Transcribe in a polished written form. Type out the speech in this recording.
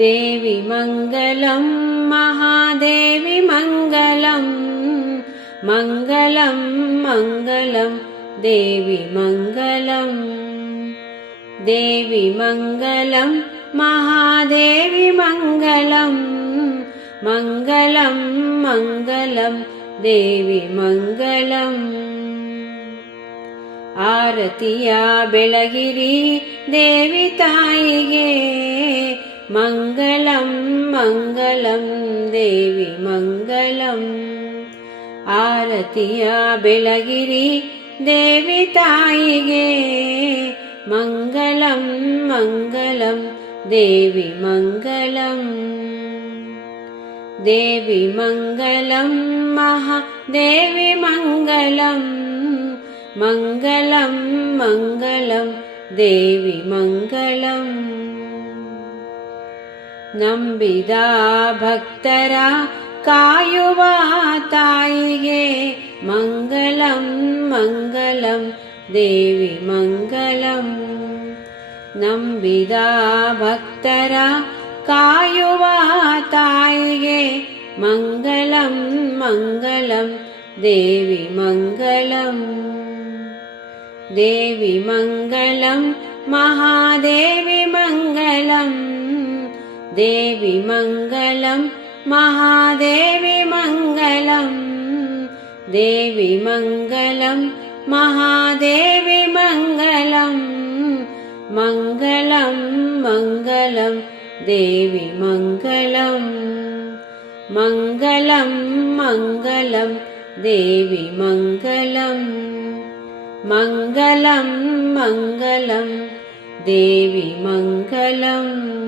देवी मङ्गलं महादेवी मङ्गलं मङ्गलं मङ्गलं देवी मङ्गलं देवी मङ्गलं महादेवी मङ्गलं मङ्गलं मङ्गलं देवी मङ्गलम् आरतिया बेळगिरि देवी तायिगे मङ्गलं मङ्गलं देवी मङ्गलम् आरतिया बेळगिरि देवी तायिगे मङ्गलं मङ्गलं देवी मङ्गलम् देवी मङ्गलं महादेवी मङ्गलं मङ्गलं मङ्गलं देवी मङ्गलम् ನಂಬಿದ ಭಕ್ತರ ಕಾಯುವ ತಾಯಿಗೆ ಮಂಗಲಂ ಮಂಗಲಂ ದೇವಿ ಮಂಗಲಂ ನಂಬಿದ ಭಕ್ತರ ಕಾಯುವ ತಾಯಿಗೆ ಮಂಗಲಂ ಮಂಗಲಂ ದೇವಿ ಮಂಗಲಂ ದೇವಿ ಮಂಗಲಂ ಮಹಾದೇವಿ ಮಂಗಲಂ देवी मङ्गलं महादेवी मङ्गलं देवी मङ्गलं महादेवी मङ्गलं मङ्गलं मङ्गलं देवी मङ्गलं मङ्गलं मङ्गलं देवी मङ्गलं मङ्गलं मङ्गलं देवी मङ्गलम्।